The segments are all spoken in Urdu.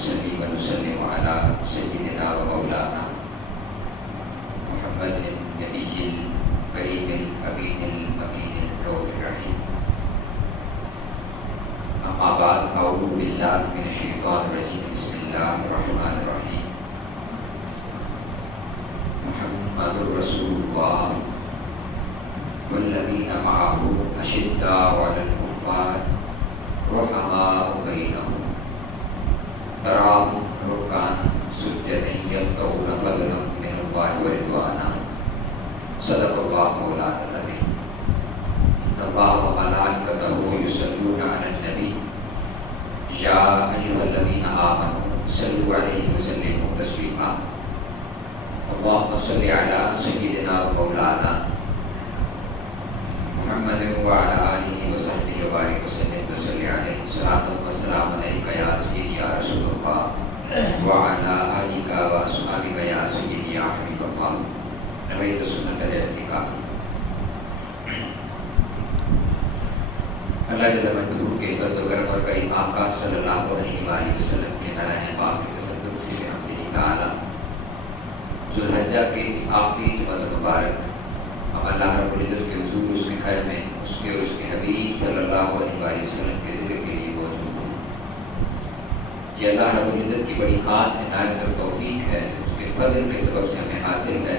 نصلي ونسلم على سيدنا ومولانا محمد النبي الكريم الأمين الأمين الرؤوف الرحيم. أما بعد، أعوذ بالله من الشيطان الرجيم. بسم الله الرحمن الرحيم. محمد رسول الله والذين معه أشداء على الكفار رحماء بينهم تراهم ركعا سجدا يبتغون فضلا من الله ورضوانا. صدق الله مولانا العظيم. إن الله وملائكته يصلون على النبي يا أيها الذين آمنوا صلوا عليه وسلموا تسليما. اللهم صل على سيدنا ومولانا محمد وعلى آله وصحبه وبارك وسلم وصل عليه صلاة وسلام عليك يا سيدي يا رسول الله وعلى آلك وأصحابك يا سيدي يا حبيب الله. نويت سنة الاعتكاف. اللہ جل مجدور کے فضل و کرم اور کریم آقا صلی اللہ علیہ وآلہ وسلم کے نرائن پاک کے تصدق سے بحمدہ تعالی ذوالحجہ کے اس آخری جمعہ مبارک ہم اللہ رب العزت کے حضور اس کے گھر میں اس کے اور اس کے حبیب صلی اللہ علیہ وآلہ وسلم کے ذکر کے لیے موجود ہیں. یہ اللہ رب العزت کی بڑی خاص عنایت اور توفیق ہے، اس کے فضل کے سبب سے ہمیں حاصل ہے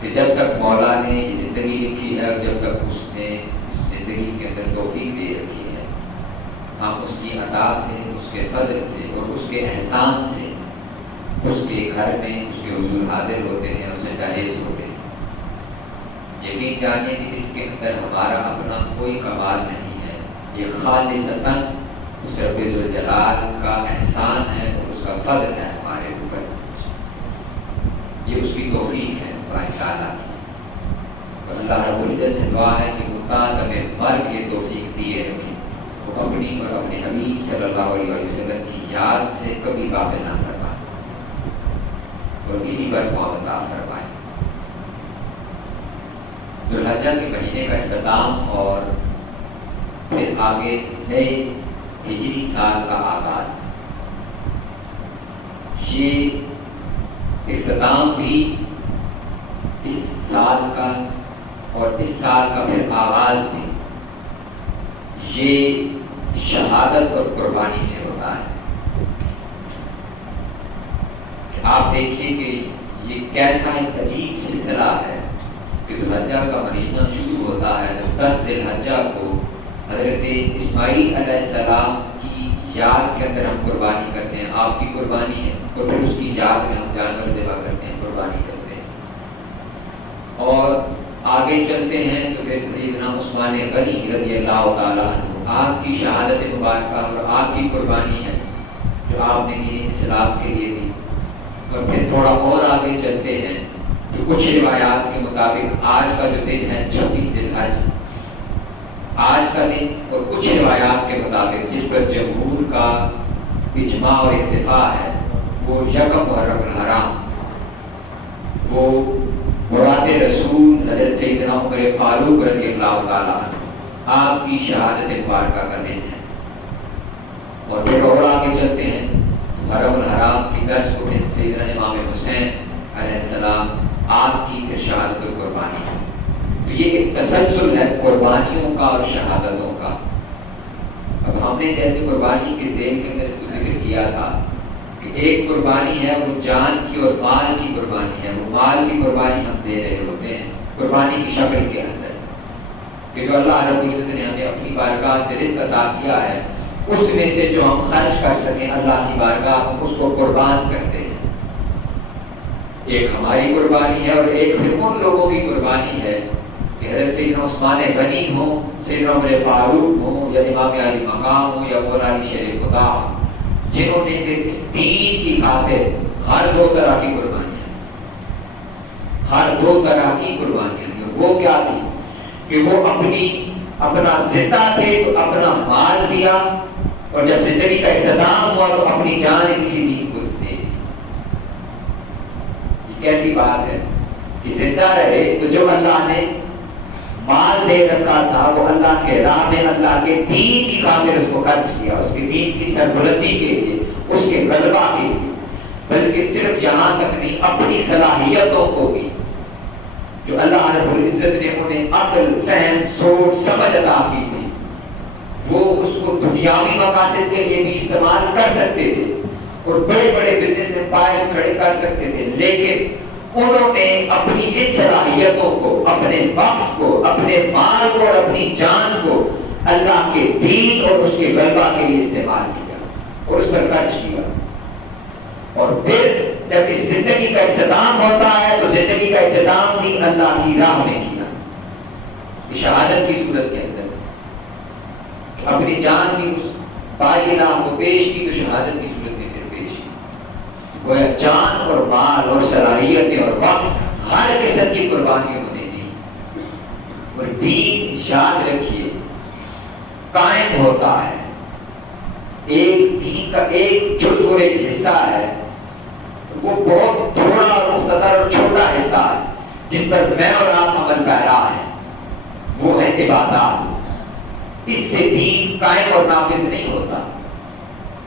کہ جب تک مولا نے یہ زندگی لکھی ہے اور جب تک اس نے زندگی کے اندر توفیق دے رکھی ہے، ہم اس کی عطا سے، اس کے فضل سے اور اس کے احسان سے اس کے گھر میں اس کے حضور حاضر ہوتے ہیں، اسے جائز ہوتے ہیں. یقین جانیے کہ اس کے اندر ہمارا اپنا کوئی کمال نہیں ہے، یہ خالصتاً اس رب ذوالجلال کا احسان ہے اور اس کا فضل ہے ہمارے اوپر. یہ اس کی توفیق ہے بارک تعالیٰ کی. اور اللہ رب العزت سے دعا ہے کہ مطاعت ہمیں مر کے توفیق دیے رکھے، وہ اپنی اور اپنے حبیب صلی اللہ علیہ وسلم کی یاد سے کبھی غافل نہ فرمائے اور اسی پر موت عطا فرمائے. ذوالحجہ کے مہینے کا اختتام اور پھر آگے نئے ہجری سال کا آغاز. یہ اختتام بھی اس سال کا اور اس سال کا پھر آغاز بھی یہ شہادت اور قربانی سے ہوتا ہے. آپ دیکھیے کہ یہ کیسا ایک عجیب سلسلہ ہے کہ ذوالحجہ کا مہینہ شروع ہوتا ہے جب 10 ذی الحجہ کو حضرت اسماعیل علیہ السلام کی یاد کے اندر ہم قربانی کرتے ہیں. آپ کی قربانی ہے اور پھر اس کی یاد میں ہم جانور ذبح کرتے ہیں، قربانی کرتے ہیں. اور آگے چلتے ہیں تو پھر سیدنا عثمان غنی رضی اللہ تعالیٰ عنہ آپ کی شہادت مبارکہ اور آپ کی قربانی ہے جو آپ نے دین اسلام کے لیے دی. اور پھر تھوڑا اور آگے چلتے ہیں تو کچھ روایات کے مطابق آج کا جو دن ہے 26 ذی الحجہ آج کا دن، اور کچھ روایات کے مطابق جس پر جمہور کا اجماع اور اتفاق ہے وہ یکم محرم الحرام، وہ مراد رسول حضرت سیدنا عمر فاروق رضی اللہ تعالیٰ عنہ آپ کی شہادت مبارکہ کا دن ہے. اور پھر اور آگے چلتے ہیں محرم الحرام کی 10 کو پھر سیدنا امام حسین علیہ السلام آپ کی پھر شہادت و قربانی ہے. تو یہ ایک تسلسل ہے قربانیوں کا اور شہادتوں کا. اب ہم نے جیسے قربانی کے ذیل کے اندر اس کو ذکر کیا تھا کہ ایک قربانی ہے وہ جان کی اور مال کی قربانی ہے. وہ مال کی قربانی ہم دے رہے ہوتے ہیں قربانی کی شکل کے اندر کہ جو اللہ رب العزت نے ہمیں اپنی بارگاہ سے رزق عطا کیا ہے اس میں سے جو ہم خرچ کر سکیں اللہ کی بارگاہ ہم اس کو قربان کرتے ہیں. ایک ہماری قربانی ہے اور ایک پھر ان لوگوں کی قربانی ہے کہ حضرت سیدنا عثمان غنی ہوں، سیدنا عمر فاروق ہوں، یا امام علی مقام ہوں، یا مولا علی شیر خدا، جنہوں نے اس دین کی خاطر ہر 2 طرح کی قربانیاں دی. وہ کیا تھی کہ وہ اپنا زندہ تھے تو اپنا مال دیا، اور جب زندگی کا اختتام ہوا تو اپنی جان کسی دین کو دے دی. یہ کیسی بات ہے کہ زندہ رہے تو جو اللہ نے مال دے رکھا تھا وہ اللہ کے راہ میں اللہ کے دین کی خاطر اس کو خرچ کیا، اس کے دین کی سربلندی کے لیے، اس کے غلبہ کے لیے، بلکہ صرف یہاں تک نہیں اپنی صلاحیتوں کو بھی جو اللہ رب العزت نے انہیں عقل، فہم، سوچ، سمجھ عطا کی تھی، وہ اس کو دنیاوی مقاصد کے لیے بھی استعمال کر سکتے تھے اور بڑے بڑے بزنس امپائر کھڑے کر سکتے تھے، لیکن انہوں نے اپنی ان صلاحیتوں کو، اپنے وقت کو، اپنے مال کو اور اپنی جان کو اللہ کے دین اور اس کے غلبہ کے لیے استعمال کیا اور اس پر خرچ کیا۔ اور پھر جب اس زندگی کا اختتام ہوتا ہے تو زندگی کا اختتام بھی اللہ کی راہ میں کیا، شہادت کی صورت کے اندر اپنی جان بھی اس باقی راہ کو پیش کی تو شہادت کی صورت میں پھر پیش کی۔ وہ جان اور مال اور صلاحیتیں اور وقت ہر قسم کی قربانیوں نے دی۔ اور دین یاد رکھیے قائم ہوتا ہے، ایک دین کا ایک جزء اور ایک حصہ ہے، وہ بہت تھوڑا اور مختصر اور چھوٹا حصہ ہے جس پر میں اور آپ عمل پیرا ہیں، وہ ہے عبادات۔ اس سے دین قائم اور نافذ نہیں ہوتا۔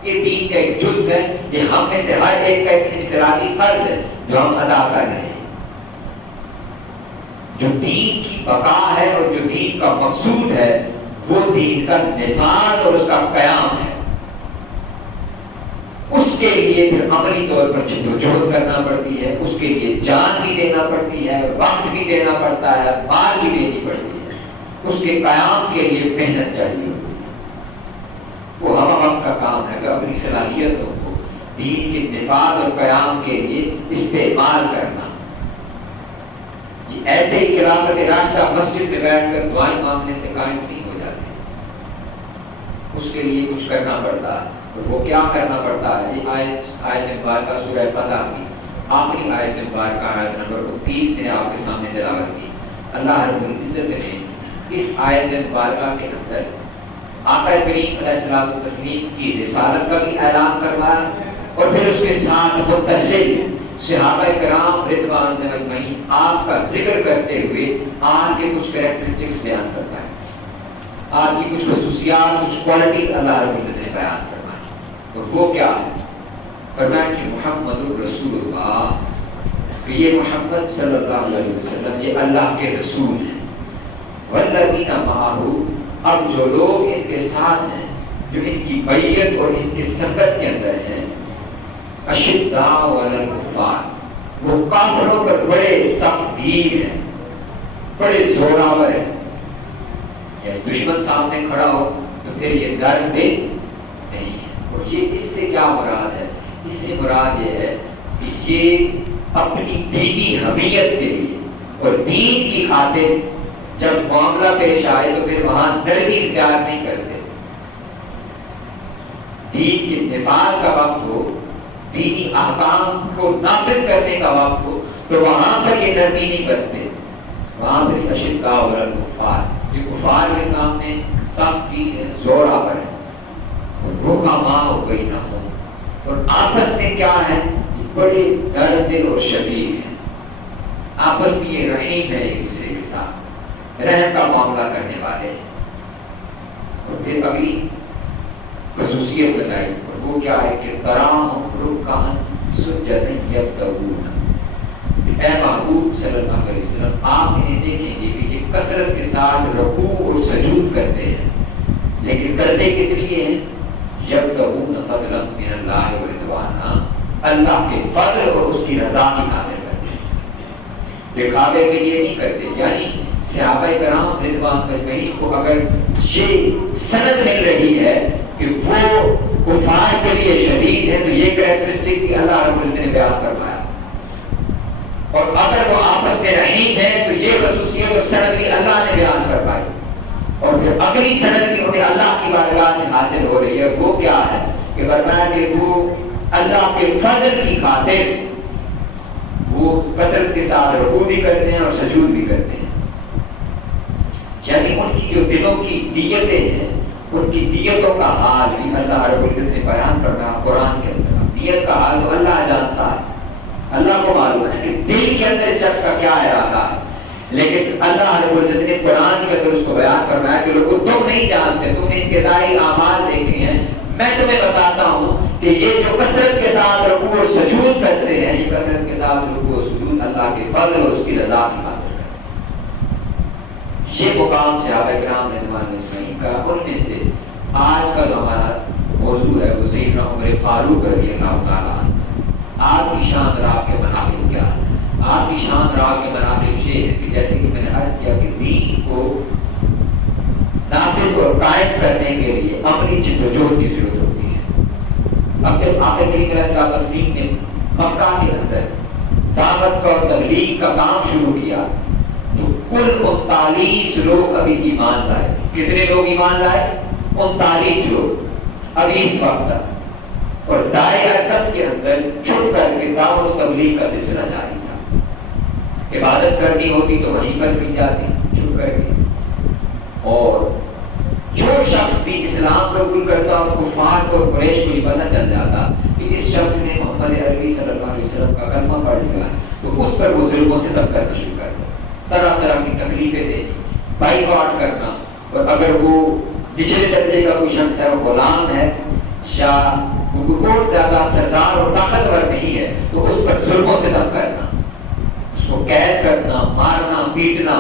یہ دین کا ایک جزء ہے، یہ ہم میں سے ہر ایک کا ایک انفرادی فرض ہے جو ہم ادا کر رہے ہیں۔ جو دین کی بقا ہے اور جو دین کا مقصود ہے وہ دین کا نفاذ اور اس کا قیام ہے۔ اس کے لیے پھر عملی طور پر جدوجہد کرنا پڑتی ہے، اس کے لیے جان بھی دینا پڑتی ہے، وقت بھی دینا پڑتا ہے، مال بھی دینی پڑتی ہے، اس کے قیام کے لیے محنت چاہیے ہوتی ہے۔ وہ ہم وقت کا کام ہے کہ اپنی صلاحیتوں کو دین کے نفاذ اور قیام کے لیے استعمال کرنا۔ یہ ایسے ہی خلافت راشدہ مسجد میں بیٹھ کر دعائیں مانگنے سے قائم نہیں ہو جاتے، اس کے لیے کچھ کرنا پڑتا ہے۔ اور وہ کیا کرنا پڑتا ہے؟ یہ آیت مبارکہ سورہ فتح کی آخری آیت مبارکہ آیت نمبر 29 میں آپ کے سامنے تلاوت کی۔ اللہ رب العزت نے اس آیت مبارکہ کے اندر آقا کریم علیہ الصلوۃ والتسلیم کی رسالت کا بھی اعلان فرمایا اور پھر اس کے ساتھ متصل صحابہ کرام رضوان اجمعین آپ کا ذکر کرتے ہوئے آپ کے کچھ کریکٹرسٹکس بیان کرتا ہے، آپ کی کچھ خصوصیات، کچھ کوالٹیز اللہ رب العزت نے بیان کرتا ہے۔ اور وہ کیا ہے؟ فرمایا کہ محمد الرسول اللہ، کہ یہ محمد صلی اللہ علیہ وسلم یہ اللہ کے رسول ہیں۔ والذین معہ، اب جو لوگ ان کے ساتھ ہیں، جو ان کی بیعت اور ان کی سنگت کے اندر ہیں، اشداء علی الکفار، وہ کافروں پر بڑے سخت گیر ہیں، بڑے زوراور ہیں۔ یعنی دشمن سامنے کھڑا ہو تو پھر یہ ڈر دے نہیں ہے۔ اور یہ اس سے کیا مراد ہے؟ اس سے مراد یہ ہے کہ یہ اپنی دینی حمیت کے لیے اور دین کی خاطر جب معاملہ پیش آئے تو پھر وہاں نرمی اختیار نہیں کرتے۔ دین کے نفاذ کا وقت ہو، دینی احکام کو نافذ کرنے کا وقت ہو تو وہاں پر یہ نرمی نہیں کرتے، وہاں پر اشداء علی الکفار، یہ کفار کے سامنے سختی ہے، زوراور ہے۔ رحماء بینہم، اور آپس میں کیا ہے؟ بڑے نرم دل اور شفیق ہیں، آپس میں یہ رحیم ہے ایک دوسرے کے ساتھ، رحم کا معاملہ کرنے والے ہیں۔ اور پھر اگلی خصوصیت بتائی اور وہ کیا ہے کہ تراہم رکعا سجدا یبتغون، اے محبوب صلی اللہ علیہ وسلم آپ انہیں دیکھیں گے کہ یہ کثرت کے ساتھ رکوع اور سجود کرتے ہیں، لیکن کرتے کس لیے ہیں؟ یبتغون فضلا من اللہ ورضوانا، اللہ کے فضل اور اس کی رضا کی خاطر کرتے ہیں، دکھاوے کے لیے نہیں کرتے۔ یعنی صحابہ کرام رضوان اجمعین کو اگر یہ سند مل رہی ہے کہ وہ کفار کے لیے شدید ہے تو یہ کریکٹرسٹک بھی اللہ رب العزت نے بیان فرمایا، اور اگر وہ آپس میں رحیم ہے تو یہ خصوصیت اور سند بھی اللہ نے بیان فرمائی۔ اور پھر اگلی سند بھی انہیں اللہ کی بارگاہ سے حاصل ہو رہی ہے، وہ کیا ہے کہ فرمایا کہ وہ اللہ کے فضل کی خاطر وہ کثرت کے ساتھ رکوع بھی کرتے ہیں اور سجود بھی کرتے ہیں۔ یعنی ان کی جو دلوں کی نیتیں ہیں، ان کی نیتوں کا حال بھی اللہ رب العزت نے بیان کرنا قرآن کے اندر۔ نیت کا حال تو اللہ جانتا ہے، اللہ کو معلوم ہے کہ دل کے اندر اس شخص کا کیا ارادہ ہے، لیکن اللہ رب العزت نے قرآن کے اندر اس کو بیان فرمایا کہ لوگوں تم نہیں جانتے، تم نے انتظاری اعمال دیکھے ہیں، میں تمہیں بتاتا ہوں کہ یہ جو کثرت کے ساتھ رکوع و سجود کرتے ہیں، یہ کثرت کے ساتھ رکوع و سجود اللہ کے فضل اور اس کی رضا کی خاطر ہے۔ یہ مقام صحابہ کرام رضوان اجمعین کا، ان میں سے آج کا جو ہمارا موضوع ہے وہ سیدنا عمر فاروق رضی اللہ تعالیٰ عنہ۔ آپ کی شان اور آپ کے مناقب کیا ہے؟ آپ کی شان اور آپ کے مناقب یہ ہے کہ جیسے کہ میں نے عرض کیا کہ دین کو نافذ اور قائم کرنے کے لیے عملی جدوجہد کی ضرورت ہوتی ہے۔ اب جب آقا کریم علیہ الصلوۃ والتسلیم نے مکہ کے اندر دعوت کا اور تبلیغ کا کام شروع کیا تو کل 39 لوگ ابھی ایمان لائے۔ کتنے لوگ ایمان لائے؟ 39 لوگ ابھی اس وقت تک، اور دائرہ ارکب کے اندر چھپ کر کے دعوت و تبلیغ کا سلسلہ جاری تھا۔ عبادت کرنی ہوتی تو وہیں پر بھی جاتی چھپ کر کے، اور جو شخص بھی اسلام قبول کرتا اور کفار کو قریش کو یہ پتہ چل جاتا کہ اس شخص نے محمد عربی صلی اللہ علیہ وسلم کا کلمہ پڑھ لیا تو اس پر وہ ظلم و ستم کرنا شروع کرتا، طرح طرح کی تکلیفیں دینی، بائیکاٹ کرنا، اور اگر وہ نچلے درجے کا کوئی شخص ہے، وہ غلام ہے یا وہ بہت زیادہ سردار اور طاقتور نہیں ہے تو اس پر ظلم و ستم کرنا، اس کو قید کرنا، مارنا، پیٹنا۔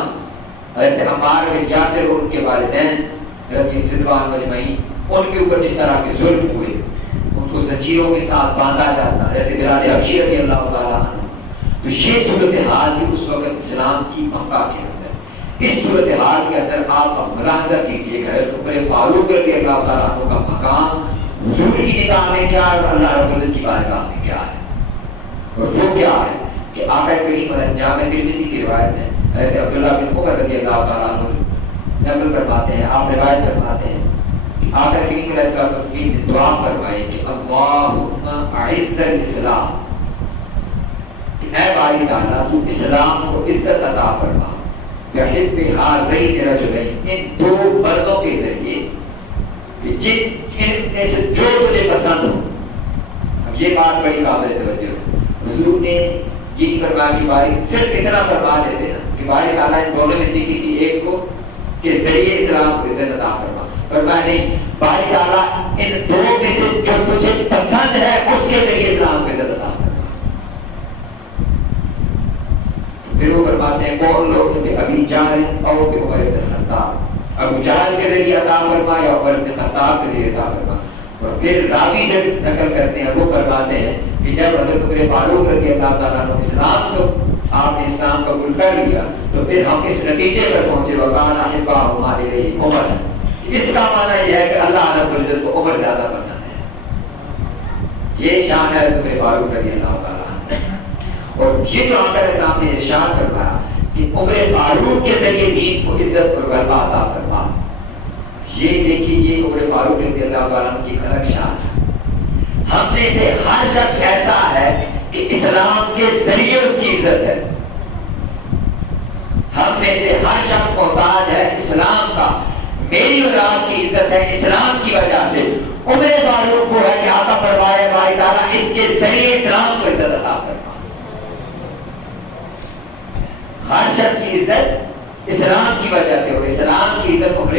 حضرت عمار بن یاسر اور ان کے والدین رضوان اجمعین، ان کے اوپر جس طرح کے ظلم ہوئے، ان کو زنجیروں کے ساتھ باندھا جاتا، حضرت بلال حبشی رضی اللہ تعالیٰ عنہ۔ تو یہ صورتحال تھی اس وقت اسلام کی مکہ کے اندر۔ اس صورتحال کے اندر آپ ملاحظہ کیجیے کہ حضرت عمر فاروق رضی اللہ تعالیٰ عنہ کا مقام حضور کی نگاہ میں کیا ہے اور اللہ رب العزت کی بارگاہ میں کیا ہے، اور وہ کیا ہے کہ آقا کریم علیہ جامع ترمذی کی روایت ہے، حضرت عبداللہ بن عمر رضی اللہ تعالیٰ عنہ نقل فرماتے ہیں، آپ روایت فرماتے ہیں کہ آقا کریم علیہ الصلوۃ والتسلیم نے دعا فرمائی کہ اللہم اعز الاسلام، کہ اے باری تعالیٰ تو اسلام کو عزت عطا فرما، بحب ہذین رجلین، ان دو مردوں کے ذریعے جن میں سے جو تجھے پسند ہو۔ اب یہ بات بڑی قابل توجہ ہے، حضور نے یہ فرمایا کہ باری صرف اتنا فرما دیتے ہیں کہ باری تعالیٰ ان دونوں میں سے کسی ایک کو کے ذریعے اسلام کو عزت عطا فرما، فرمایا نہیں، باری تعالیٰ ان دو میں سے جو تجھے پسند ہے اس کے ذریعے اسلام کو عزت عطا فرما۔ پھر وہ فرماتے ہیں کون لوگ تھے؟ ابی جہل اور عمر بن خطاب، ابو جہل کے ذریعے عطا فرما یا عمر بن خطاب کے ذریعے عطا فرما۔ اور پھر راوی جب نقل کرتے ہیں وہ فرماتے ہیں کہ جب حضرت عمر فاروق رضی اللہ تعالیٰ عنہ اسلام کو آپ نے اسلام قبول کر لیا تو پھر ہم اس نتیجے پر پہنچے وکان احباہما الیہ عمر۔ اس کا معنی یہ ہے کہ اللہ رب العزت کو عمر زیادہ پسند ہے۔ یہ شان ہے حضرت عمر فاروق رضی اللہ تعالیٰ عنہ۔ اور یہ جو آقا اسلام نے ارشاد فرمایا کہ عمر فاروق کے ذریعے دین کو عزت اور غلبہ عطا فرما، یہ دیکھیے یہ عمر فاروق رضی اللہ تعالیٰ عنہ کی الگ شان ہے۔ ہم میں سے ہر شخص ایسا ہے کہ اسلام کے ذریعے اس کی عزت ہے، ہم میں سے ہر شخص محتاج ہے اسلام کا، میری اور آپ کی عزت ہے اسلام کی وجہ سے۔ عمر فاروق کو ہے کہ آقا فرمائے باری تعالیٰ اس کے ذریعے اسلام کو عزت عطا فرما۔ ہر شخص کی عزت اسلام کی وجہ سے، اور اسلام کی عزت عمر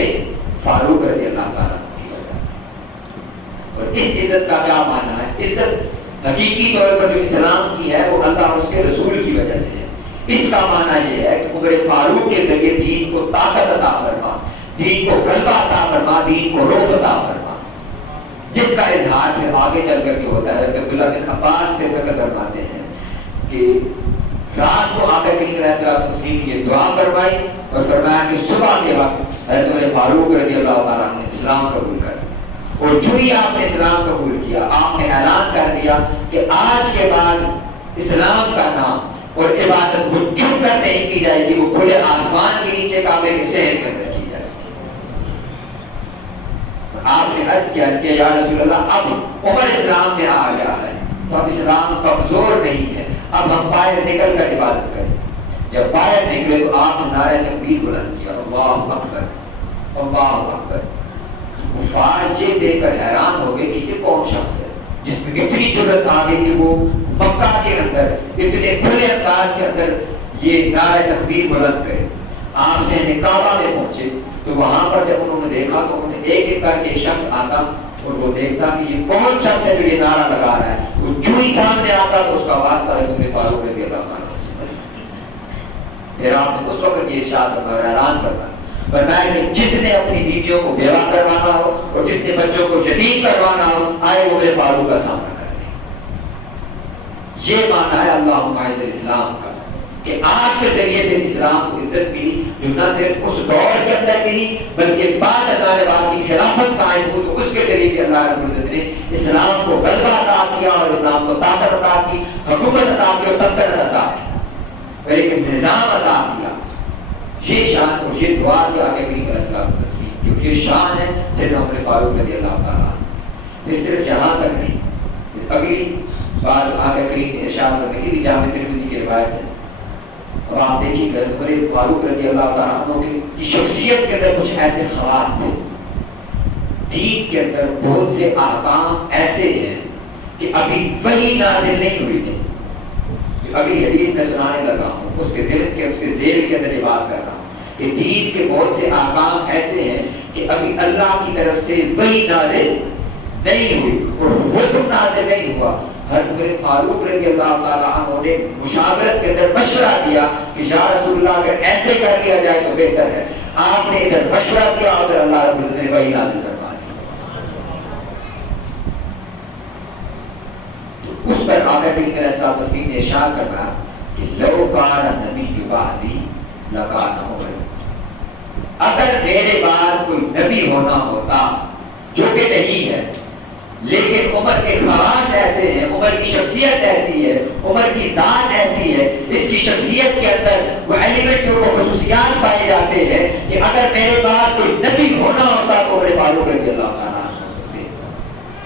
فاروق رضی اللہ تعالیٰ کی وجہ سے۔ اور اس عزت کا کیا معنی ہے؟ عزت حقیقی طور پر جو اسلام کی ہے وہ اللہ اور اس کے رسول کی وجہ سے ہے۔ اس کا معنی یہ ہے کہ عمر فاروق کے ذریعے دین کو طاقت عطا فرما، دین کو غلبہ عطا فرما، دین کو روب عطا فرما، جس کا اظہار پھر آگے چل کر کے ہوتا ہے۔ عبداللہ بن عباس پھر ذکر فرماتے ہیں کہ رات کو آقا کریم علیہ الصلوۃ والتسلیم نے دعا فرمائی اور فرمایا کہ صبح کے وقت حضرت عمر فاروق رضی اللہ تعالیٰ نے اسلام قبول کر، اور جو ہی آپ نے اسلام قبول کیا آپ نے اعلان کر دیا کہ آج کے بعد اسلام کا نام اور عبادت وہ چھپ کر نہیں کی جائے گی، وہ کھلے آسمان کے نیچے کعبے کے شہر کے اندر کی جائے گی۔ آپ نے عرض کیا یا رسول اللہ اب عمر اسلام میں آ گیا ہے تو اب اسلام کمزور نہیں ہے، اب ہم باہر نکل کر عبادت کریں۔ جب باہر نکلے تو آپ نے نعرہ تکبیر بلند کیا، اللہ اکبر اللہ اکبر۔ کفار یہ دیکھ کر حیران ہو گئے کہ یہ کون شخص ہے جس میں اتنی جرأت آ گئی کہ وہ مکہ کے اندر اتنے کھلے انداز کے اندر یہ نعرہ تکبیر بلند کرے. آپ صحن کعبہ میں پہنچے تو وہاں پر جب انہوں نے دیکھا تو انہوں نے ایک ایک کر کے شخص آتا اور وہ دیکھتا کہ یہ کون شخص ہے جو یہ نعرہ لگا رہا ہے. وہ جو ہی سامنے آتا تو اس کا واسطہ عمر فاروق رضی اللہ عنہ. پھر آپ نے اس وقت یہ ارشاد اعلان کرنا فرمایا کہ جس نے اپنی بیویوں کو بیوہ کروانا ہو اور جس نے بچوں کو یتیم کروانا ہو آئے عمر فاروق کا سامنا کرنے. یہ معنی ہے اللہم اعز الاسلام کا کہ آپ کے ذریعے سے اسلام کو عزت ملی جو نہ صرف اس دور کے اندر ملی بلکہ بعد ہزار بعد کی خلافت قائم ہوئی تو اس کے ذریعے بھی اللہ رب العزت نے اسلام کو غلبہ عطا کیا اور اسلام کو طاقت عطا کی, حکومت عطا کی اور تمکن عطا کی اور ایک نظام عطا کیا. یہ شان اور یہ دعا جو آگے بھی اسلام تسلیم کیونکہ یہ شان ہے سیدنا عمر فاروق رضی اللہ تعالیٰ. یہ صرف یہاں تک نہیں, اگلی بات آگے بھی ارشاد کرنے کی جامع ترمذی کی روایت ہے. اور آپ دیکھیے کہ عمر فاروق رضی اللہ تعالیٰ عنہ کی شخصیت کے اندر کچھ ایسے خواص تھے. دین کے اندر بہت سے احکام ایسے ہیں کہ ابھی وحی نازل نہیں ہوئی تھی. ابھی حدیث میں سنانے لگا ہوں اس کے ذہن کے اس کے ذیل کے اندر یہ بات کر رہا ہوں کہ دین کے بہت سے احکام ایسے ہیں کہ ابھی اللہ کی طرف سے وحی نازل نہیں ہوئی اور حکم نازل نہیں ہوا. حضرت فاروق رضی اللہ تعالیٰ عنہ نے مشاورت کے اندر مشورہ کیا کہ یا رسول اللہ اگر ایسے کر لیا جائے تو بہتر ہے. آپ نے ادھر مشورہ کیا اور اللہ رب العزت نے وحی نازل کروا دی. تو اس پر آگے بھی میرا تسلیم نے ارشاد کرنا کہ لو کان نبی بعدی لکان عمر, اگر میرے بعد کوئی نبی ہونا ہوتا جو کہ نہیں ہے لیکن عمر کے خواص ایسے ہیں, عمر کی شخصیت ایسی ہے, عمر کی ذات ایسی ہے, اس کی شخصیت کے اندر وہ ایلیمنٹس وہ خصوصیات پائے جاتے ہیں کہ اگر میرے بعد کوئی نبی ہونا ہوتا تو عمر فاروق رضی اللہ تعالیٰ ہوتے.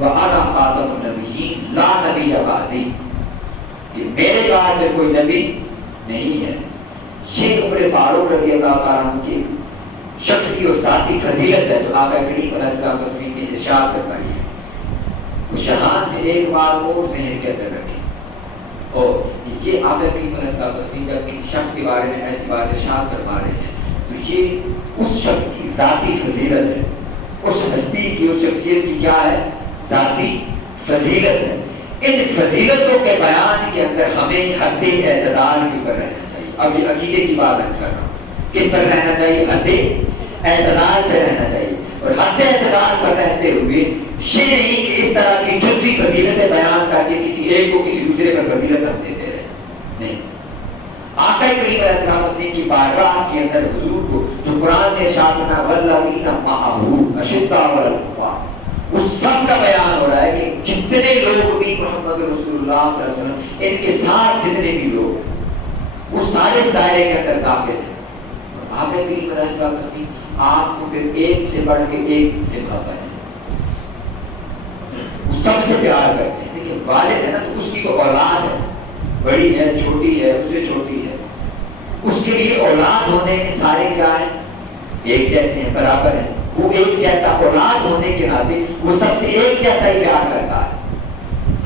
وَأَنَا خَاتَمُ النَّبِيِّينَ لَا نَبِيَّ بَعْدِي, کہ میرے بعد میں کوئی نبی نہیں ہے. یہ عمر فاروق رضی اللہ تعالیٰ کی شخصی اور ذاتی فضیلت ہے جو آقا کریم علیہ السلام تسلیم نے ارشاد فرمائی ہے. اس یہاں سے ایک بات اور ذہن کے اندر رکھیں اور یہ آقا کریم علیہ السلام تسلیم کا کسی شخص کے بارے میں ایسی بات ارشاد فرما رہے ہیں تو یہ اس شخص کی ذاتی فضیلت ہے, اس ہستی کی اس شخصیت کی کیا ہے ذاتی فضیلت ہے. ان فضیلتوں کے بیان کے اندر ہمیں حد اعتدال کے اوپر رہنا چاہیے. اب یہ عقیدے کی بات کر رہا ہوں, کس پر رہنا چاہیے؟ حد اعتدال پہ رہنا چاہیے. اور حد اعتدال پر رہتے ہوئے یہ نہیں کہ اس طرح کی جزوی فضیلتیں بیان کر کے کسی ایک کو کسی دوسرے پر فضیلت ہم دیتے رہے. نہیں, آقا کریم علیہ السلام تسلیم کی بارگاہ کے اندر حضور کو جو قرآن نے ارشاد فرمایا والذین معہ اشداء علی الکفار, اس سب کا بیان ہو رہا ہے کہ جتنے لوگ بھی محمد رسول اللہ صلی اللہ علیہ وسلم ان کے ساتھ جتنے بھی لوگ وہ سارے اس دائرے کے اندر داخل ہیں. آقا کریم علیہ السلام تسلیم آپ کو پھر ایک سے بڑھ کے ایک سے بھاتا ہے, وہ سب سے پیار کرتے ہیں. دیکھیے والد ہے نا تو اس کی تو اولاد ہے, بڑی ہے چھوٹی ہے اس سے چھوٹی ہے, اس کے لیے اولاد ہونے کے سارے کیا ہے ایک جیسے ہیں, برابر ہیں. وہ ایک جیسا اولاد ہونے کے ناطے وہ سب سے ایک جیسا ہی پیار کرتا ہے.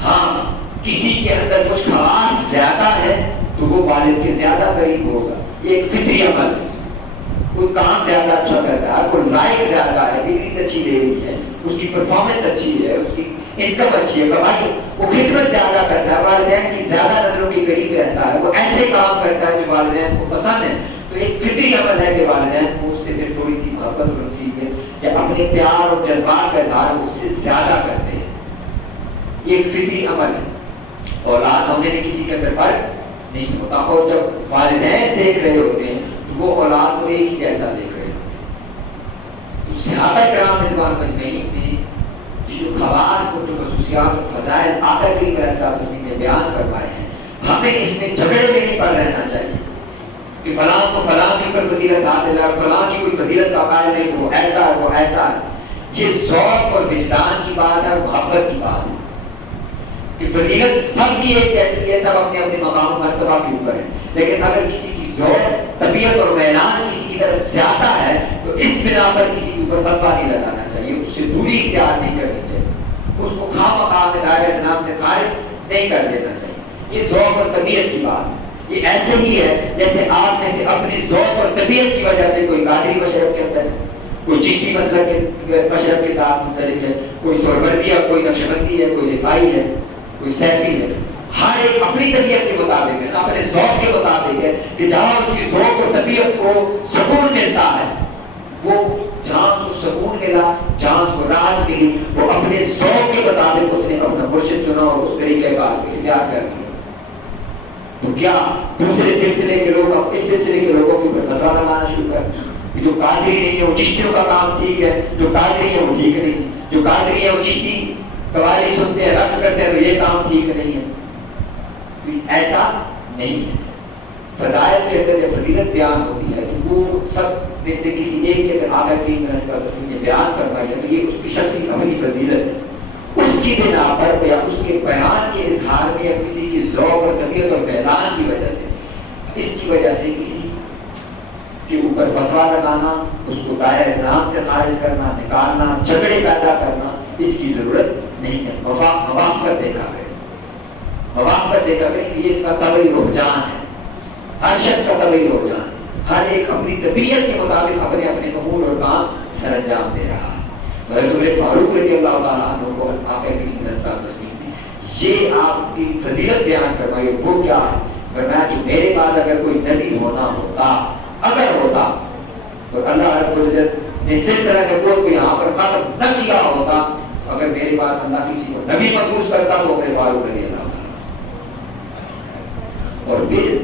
ہاں کسی کے اندر کچھ خواص زیادہ ہے تو وہ والد کے زیادہ قریب ہوگا, یہ ایک فطری عمل ہے. کوئی کام زیادہ اچھا کرتا ہے, کوئی لائق زیادہ ہے, ڈگری اچھی لے رہی ہے, اس کی پرفارمنس اچھی ہے, اس کی انکم اچھی ہے, کمائی, وہ خدمت زیادہ کرتا ہے, والدین کی زیادہ نظروں کے قریب رہتا ہے, وہ ایسے کام کرتا ہے جو والدین کو پسند ہے, تو ایک فطری عمل ہے کہ والدین کو اس سے پھر تھوڑی سی محبت اور نصیب ہے یا اپنے پیار اور جذبات کا اظہار اس سے زیادہ کرتے ہیں. یہ ایک فطری عمل ہے. اولاد ہونے میں کسی کے اندر فرق نہیں ہوتا, اور جب والدین دیکھ رہے ہوتے ہیں تو وہ اولاد کو ایک ہی جیسا دیکھ رہے ہوتے ہیں. تو صحابہ کرام رضوان مجمعین نے جو خواص کو جو خصوصیات اور فضائل آقا کریم علیہ السلام نے بیان فرمائے ہیں, ہمیں اس میں جھگڑے میں نہیں پڑ رہنا چاہیے کہ فلاں کو فلاں کی پر فضیلت حاصل ہے, فلاں کی کوئی فضیلت کا قائل نہیں, وہ ایسا ہے وہ ایسا ہے. یہ ذوق اور وجدان کی بات ہے, محبت کی بات ہے کہ فضیلت سب کی ایک جیسی ہے, سب اپنے اپنے مقام و مرتبہ کے اوپر ہے. لیکن اگر کسی کی ذوق طبیعت اور میلان کسی کی طرف زیادہ ہے تو اس بنا پر کسی کے اوپر فتویٰ نہیں لگانا چاہیے, اس سے دوری اختیار نہیں کرنی چاہیے, اس کو خواہ مقام دائرہ اسلام سے خارج نہیں کر دینا چاہیے. یہ ذوق اور طبیعت کی بات، یہ ایسے ہی ہے جیسے آپ میں سے اپنی ذوق اور طبیعت کی وجہ سے کوئی قادری مشرب کے اندر، کوئی چشتی مشرب کے ساتھ منسلک ہے، کوئی سہروردی ہے، کوئی نقشبندی ہے، کوئی رفاعی ہے، کوئی سیفی ہے. ہر ایک اپنی طبیعت کے مطابق ہے، اپنے ذوق کے مطابق ہے کہ جہاں اس کی ذوق اور طبیعت کو سکون ملتا ہے، وہ جہاں اس کو سکون ملا، جہاں اس کو راحت ملی، وہ اپنے ذوق کے مطابق اس نے اپنا مرشد چنا اور اس طریقے کار کو اختیار کر دیا. تو کیا دوسرے سلسلے کے لوگ اب اس سلسلے کے لوگوں کے اوپر فتوا لگانا شروع کر کہ جو قادری نہیں ہے وہ چشتیوں کا کام ٹھیک ہے، جو قادری ہے وہ ٹھیک نہیں، جو قادری ہے وہ چشتی قوالی سنتے ہیں، رقص کرتے ہیں، تو یہ کام ٹھیک نہیں ہے. ایسا نہیں ہے. فضائل کے اندر جب فضیلت بیان ہوتی ہے تو وہ سب میں سے کسی ایک کے اگر آگے کی نے بیان فرمائی ہے تو یہ اس کی شخصی اپنی فضیلت ہے. اس کی بنا پر یا اس کے بیان کے اظہار میں یا کسی کی ذوق اور طبیعت اور میدان کی وجہ سے، اس کی وجہ سے کسی کے اوپر فتوا لگانا، اس کو دائرہ اسلام سے خارج کرنا، نکالنا، جھگڑے پیدا کرنا، اس کی ضرورت نہیں ہے. موافقت دیکھا گیا، موافقت دیکھا گیا کہ یہ اس کا طبعی رجحان ہے. ہر شخص کا طبعی رجحان، ہر ایک اپنی طبیعت کے مطابق اپنے اپنے امور اور کام سر انجام دے رہا ہے. حضرت عمر فاروق رضی اللہ تعالیٰ عنہ کو آقا کریم صلی اللہ علیہ وسلم نے یہ آپ کی فضیلت بیان فرمائی. وہ کیا ہے؟ فرمایا کہ میرے بعد اگر کوئی نبی ہونا ہوتا، اگر ہوتا تو اللہ رب العزت نے سلسلہ نبوت کو یہاں پر ختم نہ کیا ہوتا. اگر میرے بعد اللہ کسی کو نبی مقبوض کرتا تو عمر فاروق رضی اللہ تعالیٰ. اور پھر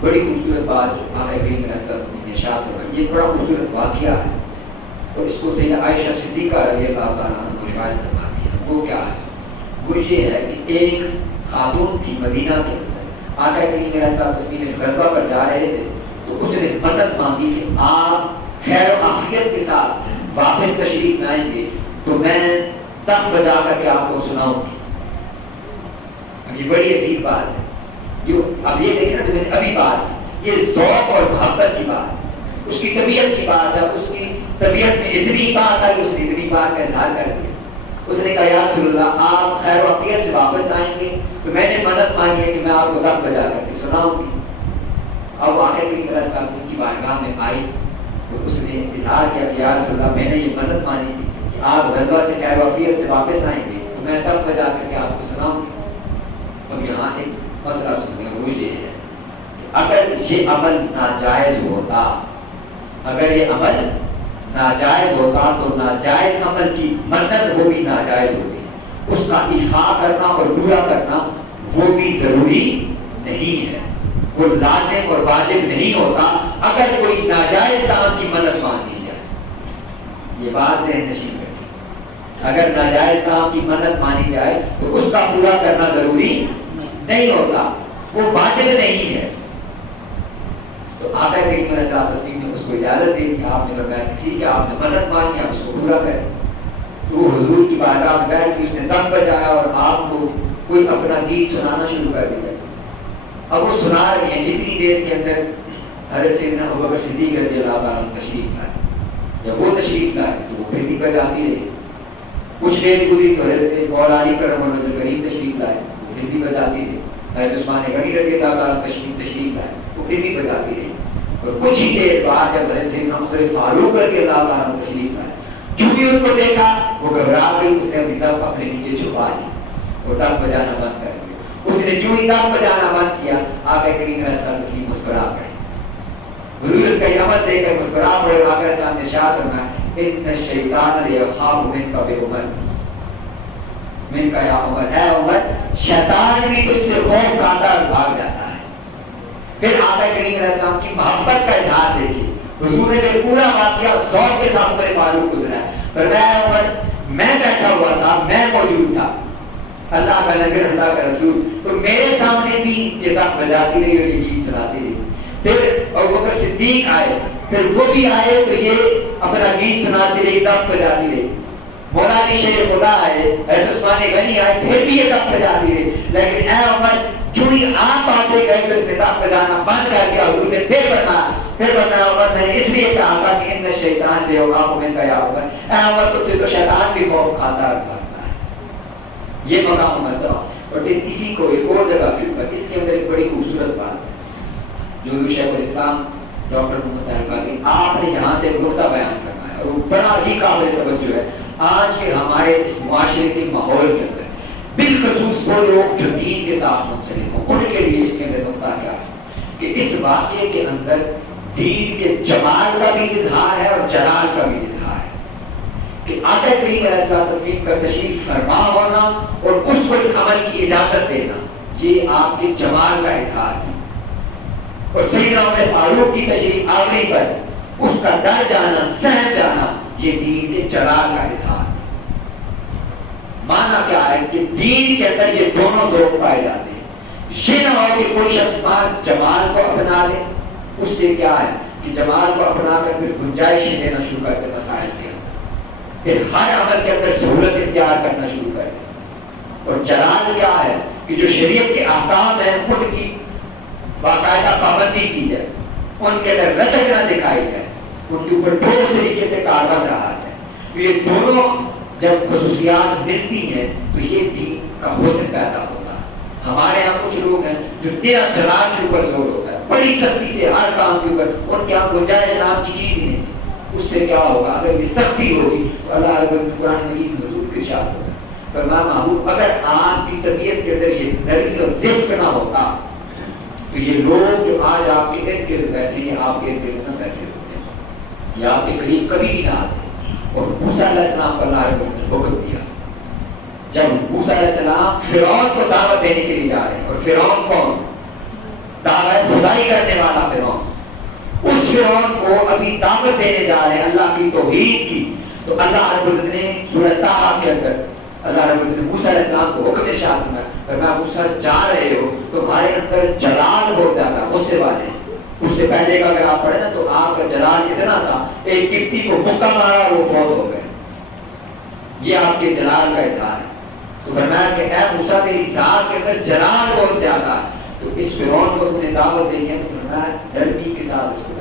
بڑی خوبصورت بات آقا کریم صلی اللہ علیہ وسلم نے ارشاد فرمایا، یہ بڑا خوبصورت واقعہ ہے اور اس کو سیدہ عائشہ صدیقہ رضی اللہ تعالیٰ عنہ روایت فرماتی ہیں. وہ کیا ہے؟ وہ یہ ہے کہ ایک خاتون تھی مدینہ کے اندر، آقا کریم صلی اللہ علیہ وسلم غزوہ پر جا رہے تھے تو اس نے مدد مانگی کہ آپ خیر و عافیت کے ساتھ واپس تشریف لائیں گے تو میں تخت بجا کر کے آپ کو سناؤں گی. یہ بڑی عجیب بات ہے. اب یہ دیکھیں نا، ابھی بات یہ ذوق اور محبت کی بات، اس کی طبیعت کی بات ہے. اس کی طبیعت میں اتنی بات ہے کہ اس نے اتنی بات کا اظہار کر دیا. اس نے کہا یا رسول اللہ آپ خیر و عافیت سے واپس آئیں گے تو میں نے مدد مانگی ہے کہ میں آپ کو تخت بجا کر کے سناؤں گی. اب آخر کی طرح کی بارگاہ میں آئی تو اس نے اظہار کیا کہ یا رسول اللہ میں نے یہ مدد مانی تھی کہ آپ غزوہ سے خیر و عافیت سے واپس آئیں گے تو میں تخت بجا کر کے آپ کو سناؤں گی. اب یہاں ایک مسئلہ سنیں، وہ یہ ہے اگر یہ عمل ناجائز ہوتا، اگر یہ عمل ناجائز ہوتا تو ناجائز عمل کی مدد وہ بھی ناجائز ہوتی. اس کا ایفا کرنا اور پورا کرنا وہ بھی ضروری نہیں ہے، وہ لازم اور واجب نہیں ہوتا اگر کوئی ناجائز کام کی مدد مانگی جائے. یہ بات ذہن نشین کریں، اگر ناجائز کام کی مدد مانی جائے تو اس کا پورا کرنا ضروری نہیں ہوتا، وہ واجب نہیں ہے. تو آقا کریم صلی اللہ علیہ وسلم نے اس کو اجازت دی کہ آپ نے فرمایا ٹھیک ہے آپ نے مدد مانی، آپ اس کو پورا کریں. تو وہ حضور کی بارگاہ میں بیٹھ کے اس نے تخت بجایا اور آپ کو کوئی اپنا گیت سنانا شروع کر دیا. اب وہ سنا رہے ہیں، اتنی دیر کے اندر حضرت سیدنا ابوبکر صدیق رضی اللہ تعالیٰ عنہ تشریف لائے. جب وہ تشریف لائے تو وہ پھر بھی بجاتی رہی. کچھ دیر گزری تو حضرت مولا علی کرم اللہ کریم تشریف لائے، وہ پھر بھی بجاتی رہی. حضرت عثمان غنی رضی اللہ تعالیٰ تشریف لائے، وہ پھر بھی بجاتی رہی. اور کچھ ہی دیر بعد جب حضرت سیدنا عمر فاروق رضی اللہ تعالیٰ عنہ تشریف لائے، جو بھی ان کو دیکھا وہ گھبرا گئی. اس نے اپنی طرف اپنے نیچے چھپا لی اور تخت بجانا بند کر دیا. اس نے جو ہی تخت بجانا بند کیا آقا کریم صلی اللہ علیہ وسلم مسکرا گئے. حضور اس کا یہ عمل دیکھ کر مسکرا پڑے. آقا صلی اللہ علیہ وسلم نے ارشاد فرمایا ان الشیطان لیخاف منک بعمر، من کا یا عمر، اے عمر شیطان بھی تجھ سے خوف کھاتا اور بھاگ جاتا ہے. پھر آقا کریم علیہ السلام کی محبت کا اظہار دیکھیے. حضور نے پورا واقعہ ذوق کے ساتھ عمر فاروق کو سنایا. فرمایا عمر میں بیٹھا ہوا تھا، میں موجود تھا، اللہ کا نبی اللہ کا رسول، تو میرے سامنے بھی یہ تخت بجاتی رہی اور یہ گیت سناتی رہی. پھر ابوبکر صدیق آئے، پھر وہ بھی آئے تو یہ اپنا گیت سناتی رہی، تخت بجاتی رہی. مولا علی شیر خدا آئے، حضرت عثمان غنی آئے، پھر بھی یہ تخت بجاتی رہی. لیکن اے عمر جو ہی آپ آتے گئے تو اس نے تخت بجانا بند کر دیا. حضور نے پھر بتایا عمر میں نے اس لیے کہا تھا کہ ان شیطان لیخاف منک یا عمر، اے عمر تجھ سے تو شیطان بھی خوف کھاتا ہے. یہ مقام عمر تھا. اور پھر اسی کو ایک اور جگہ کے اوپر اس کے اندر ایک بڑی خوبصورت بات ہے جو شیخ الاسلام ڈاکٹر محمد طاہر آپ نے یہاں سے نقطہ بیان کرنا ہے اور وہ بڑا ہی قابل توجہ ہے آج کے ہمارے اس معاشرے کے ماحول کے اندر، بالخصوص وہ لوگ جو دین کے ساتھ منسلک ہوں ان کے لیے اس کے اندر نقطہ کیا ہے کہ اس واقعے کے اندر دین کے جمال کا بھی اظہار ہے اور جلال کا بھی اظہار ہے کہ آقا کریم علیہ الصلوۃ والتسلیم کا تشریف فرما ہونا اور اس کو اس عمل کی اجازت دینا یہ آپ کے جمال کا اظہار ہے، اور سیدنا عمر فاروق کی تشریف آوری پر اس کا ڈر جانا سہم جانا یہ دین کے جلال کا اظہار ہے۔ مانا کیا ہے کہ دین کے اندر یہ دونوں ذوق پائے جاتے ہیں، یہ نہ ہو کہ کوئی شخص بعض جمال کو اپنا لے، اس سے کیا ہے کہ جمال کو اپنا کر پھر گنجائشیں دینا شروع کرتے مسائل کے اندر، پھر ہر عمل کے اندر سہولت اختیار کرنا شروع کرتے، اور جلال کیا ہے کہ جو شریعت کے احکام ہیں ان کی باقاعدہ پابندی کی جائے، ان کے اندر لچک نہ دکھائی جائے، ان کے اوپر ٹھوس طریقے سے کاربند رہا ہے۔ تو یہ دونوں جب خصوصیات ملتی ہیں تو یہ دین کا حسن پیدا ہوتا ہے۔ ہمارے یہاں کچھ لوگ ہیں جو تیرا جلال کے اوپر زور ہوتا ہے، بڑی سختی سے ہر کام کے اوپر، ان کے یہاں گنجائش نام کی چیز ہی نہیں، اس سے کیا ہوگا اگر یہ سختی ہوگی تو اللہ رب العالمین قرآن مجید میں حضور کے ارشاد ہوگا فرمایا محبوب اگر آپ کی طبیعت کے اندر یہ نرمی اور رفق نہ ہوتا تو یہ لوگ جو آج آپ کے ارد گرد بیٹھے ہیں آپ کے ارد گرد نہ بیٹھے ہوتے، یہ آپ کے قریب کبھی بھی نہ آتے۔ اور موسیٰ علیہ السلام کو اللہ رب العالمین نے حکم دیا، جب موسیٰ علیہ السلام فرعون کو دعوت دینے کے لیے جا رہے ہیں، اور فرعون کون؟ دعوت خدائی کرنے والا فرعون، اس فرعون کو ابھی دعوت دینے جا رہے ہیں اللہ کی توحید کی، تو اللہ رب العالمین نے سورہ طٰہٰ کے اندر اللہ رب العالمین نے موسیٰ علیہ السلام کو حکم ارشاد فرمایا، فرمایا موسیٰ جا رہے ہو تمہارے اندر جلال بہت زیادہ غصے والے، اس سے پہلے کا اگر آپ پڑھیں نا تو آپ کا جلال اتنا تھا ایک کتی کو مکہ مارا وہ فوت ہو گئے، یہ آپ کے جلال کا اظہار ہے۔ تو فرمایا کہ اے موسیٰ تیری ذات کے اندر جلال بہت زیادہ ہے، تو اس فرعون کو تم نے دعوت دی ہے، تو فرمایا نرمی کے ساتھ اس کو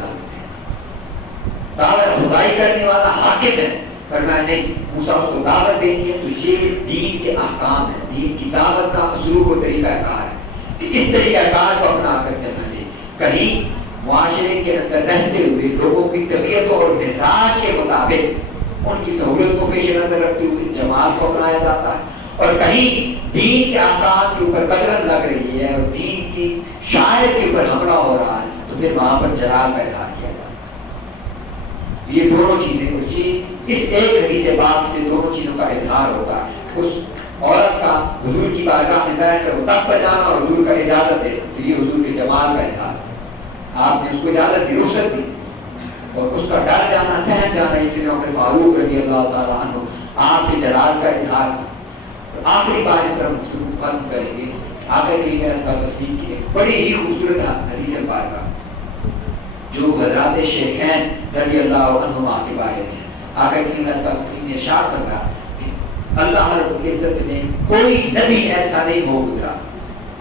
دعوت خدائی کرنے والا حاکم ہے، فرمایا نہیں موسیٰ اس کو دعوت دینی ہے، تو یہ دین کے احکام ہے، دین کی دعوت کا اسلوب و طریقہ کار ہے کہ اس طریقہ کار کو اپنا کر چلنا چاہیے۔ کہیں معاشرے کے اندر رہتے ہوئے لوگوں کی طبیعتوں اور مزاج کے مطابق ان کی سہولت کو پیش نظر رکھتے ہوئے جماعت کو اپنایا جاتا ہے، اور کہیں دین کے احکام کے اوپر قدرت لگ رہی ہے اور دین کی شاعر کے اوپر حملہ ہو رہا ہے تو پھر وہاں پر جلال کا اظہار کیا جاتا ہے۔ یہ دونوں چیزیں اس ایک حدیث پاک سے دونوں چیزوں کا اظہار ہوتا ہے، اس عورت کا حضور کی بارگاہ میں بیٹھ کر تخت پر جانا اور حضور کا اجازت ہے تو یہ حضور کے جمال کا اظہار ہے، آپ نے اس کو اجازت دی، رخصت دی، اور اس کا ڈر جانا سہم جانا اس سے عمر فاروق رضی اللہ تعالیٰ عنہ آپ کے جلال کا اظہار۔ آخری بار اس پر گفتگو ختم کریں گے، آقا کریم علیہ الصلوۃ والتسلیم کی ایک بڑی ہی خوبصورت حدیث پاک جو حضرات شیخین رضی اللہ عنہما کے بارے میں آقا کریم علیہ الصلوۃ والتسلیم نے ارشاد فرمایا کہ اللہ رب العزت نے کوئی نبی ایسا نہیں ہو گزرا،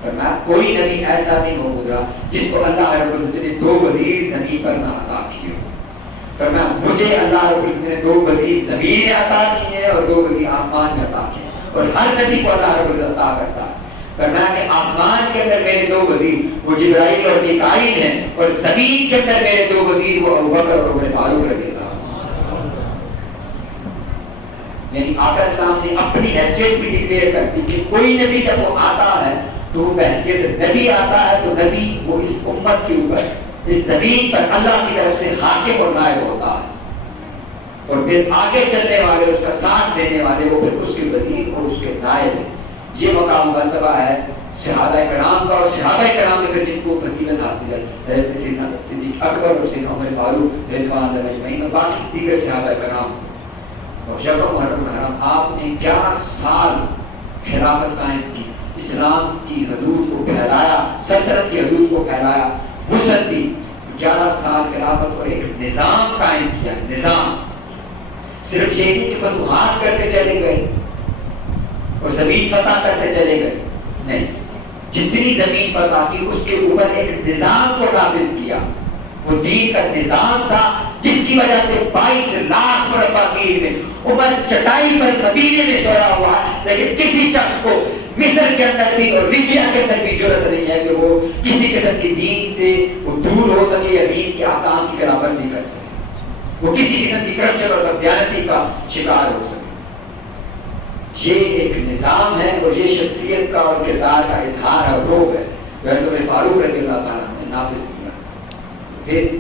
فرمایا کوئی نبی ایسا نہیں ہو گزرا جس کو اللہ رب العزت نے 2 وزیر زمین پر نہ عطا کیے ہو، فرمایا مجھے اللہ رب العزت نے 2 وزیر زمین میں عطا کیے ہیں اور 2 وزیر آسمان میں عطا کیے ہیں، اور ہر نبی کو اللہ رب العزت عطا کرتا ہے۔ فرمایا کہ آسمان کے اندر میرے 2 وزیر وہ جبرائیل اور میکائیل ہیں، اور زمین کے اندر میرے 2 وزیر وہ ابوبکر اور عمر فاروق رضی اللہ عنہ۔ یعنی آقا اسلام نے اپنی حیثیت بھی ڈکلیئر کر دی کہ کوئی نبی جب وہ آتا ہے تو وہ بحیثیت نبی آتا ہے تو نبی وہ اس امت کے اوپر اس زمین پر اللہ کی طرف سے حاکم اور نائب ہوتا ہے، اور پھر آگے چلنے والے اس کا ساتھ دینے والے وہ پھر اس کے وزیر اور اس کے نائب ہیں۔ یہ مقام مرتبہ ہے صحابہ کرام کا، اور صحابہ کرام میں پھر جن کو فضیلت حاصل ہے حضرت سیدنا صدیق اکبر اور سیدنا عمر فاروق رضوان اللہ اجمعین اور باقی دیگر صحابہ کرام۔ اور شب محرم الحرام آپ نے 11 سال خلافت قائم کی، اسلام کی حدود کو پھیلایا، سلطنت کی حدود کو پھیلایا، وسعت دی، 11 سال خلافت اور ایک نظام قائم کیا۔ نظام صرف یہ نہیں کہ فتوحات کرتے چلے گئے اور زمین فتح کرتے چلے گئے، نہیں، جتنی زمین فتح کی اس کے اوپر ایک نظام کو نافذ کیا، وہ دین کا نظام تھا جس کی وجہ سے 22 لاکھ مربع میل میں عمر چٹائی پر مدینے میں سویا ہوا ہے، لیکن کسی شخص کو مصر کے اندر بھی اور لیبیا کے اندر بھی ضرورت نہیں ہے کہ وہ کسی قسم کی دین سے وہ دور ہو سکے یا دین کے احکام کی خلاف ورزی کر سکے، وہ کسی قسم کی کرپشن اور بددیانتی کا شکار ہو سکے۔ یہ ایک نظام ہے اور یہ شخصیت کا اور کردار کا اظہار اور روب ہے جو حضرت فاروق رضی اللہ تعالیٰ نے نافذ کیا۔ پھر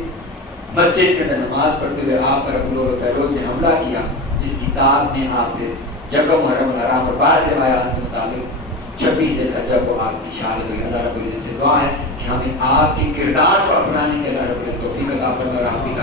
مسجد کے اندر نماز پڑھتے ہوئے آپ پر ابو لؤلؤ فیروز نے حملہ کیا، جس کی تعداد میں آپ نے جگہ محرم الحرام اور بعض روایات کے مطابق 26 ذوالحجہ کو آپ کی شہادت ہوئی۔ اللہ رب العزت سے دعا ہے کہ ہمیں آپ کے کردار کو اپنانے کے اللہ رب العزت توفیق عطا فرمائے اور آپ کی